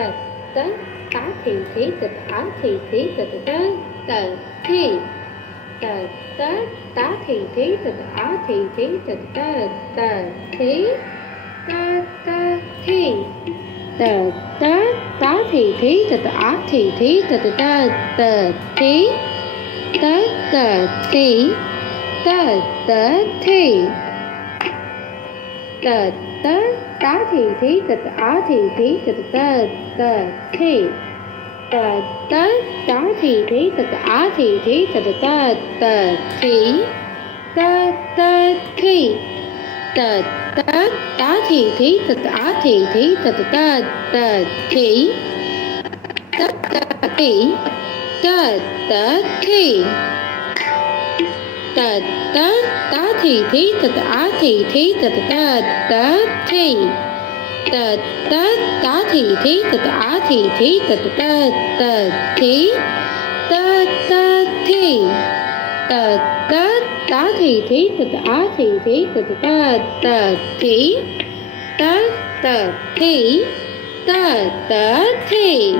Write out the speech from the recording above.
tật tớ tá thì thí tật á thì thí tật tớ tật thi tật tớ tá thì thí tật á thì thí tật tớ tật thí tơ tơ thi tờ tớ tá thì thí tờ á thì thí tờ tờ tờ tờ thí tớ tờ thí tờ tớ thi tờ tớ tá thì thí tờ á thì thí tờ tờ tờ thi tờ tớ tá thì thí tờ á thì thí tờ tờ tờ thí tờ tờ thi tờ tớ tá thì thí tờ á thì thí tờ tờ tờ thí tớ tờ thí tờ tớ thi tờ tớ tá thì thí tờ á thì thí tờ tờ tờ thi tờ tớ tá thì thí tờ á thì thí tờ tờ tờ thí tờ tờ thi tờ tớ tá thì thí tờ á thì thí tờ tờ tờ thí tớ tờ thí tờ tớ thi